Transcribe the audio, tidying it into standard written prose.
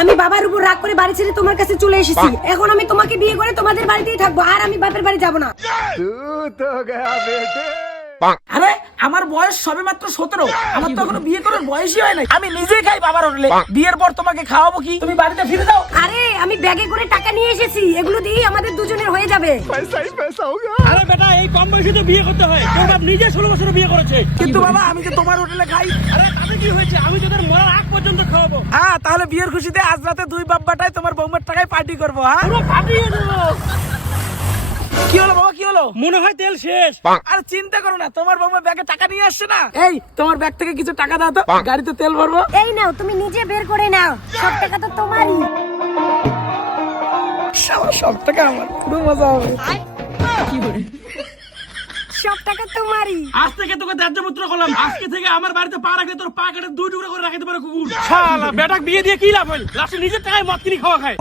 আমি বাবার উপর রাগ করে বাড়ি ছেড়ে তোমার কাছে চলে এসেছি। এখন আমি তোমাকে বিয়ে করে তোমাদের বাড়িতেই থাকবো, আর আমি বাপের বাড়ি যাব না। আরে আমার বয়স সবে মাত্র 17, আমার তো এখনো বিয়ে করার বয়সই হয় নাই। আমি নিজেই খাই বাবার হোটেলে, বিয়ের পর তোমাকে খাওয়াবো কি? তুমি বাড়িতে ফিরে যাও। আরে আমি ব্যাগে করে টাকা নিয়ে এসেছি, এগুলো দিয়ে আমাদের দুজনের হয়ে যাবে। আরে বেটা, এই কম বয়সে তো বিয়ে করতে হয়। তোর বাপ নিজে 16 বছরে বিয়ে করেছে। কিন্তু বাবা আমি যে তোমার হোটেলে খাই। আরে তাতে কি হয়েছে, আমি তোদের মরার আগ পর্যন্ত খাওয়াবো। হ্যাঁ, তাহলে বিয়ের খুশিতে আজ রাতে দুই বাপ বাটায় তোমার বৌমার টাকায় পার্টি করবো। হ্যাঁ, পুরো ফাটিয়ে দেবো। কি হলো বাবা, কি হলো? মনে হয় তেল শেষ। আর চিন্তা করো না, তোমার বৌমা ব্যাগে টাকা নিয়ে আসছে না। এই তোমার ব্যাগ থেকে কিছু টাকা দাও তো, গাড়িতে তেল ভরবো। এই নাও, তুমি নিজে বের করে নাও, সব টাকা তো তোমারই। সব টাকা আমার, পুরো মজা হবে। সব টাকা তোমারই। আজ থেকে তোকে ত্যায্যপুত্র করলাম। আজকে থেকে আমার বাড়িতে পা রাখলে তোর পা কেটে 2 টুকরো করে রাখতে পারে কুকুর। শালা বেটাক বিয়ে দিয়ে কি লাভ হল? লাস্টে নিজের টাকায় মদ কিনে খাওয়া খায়।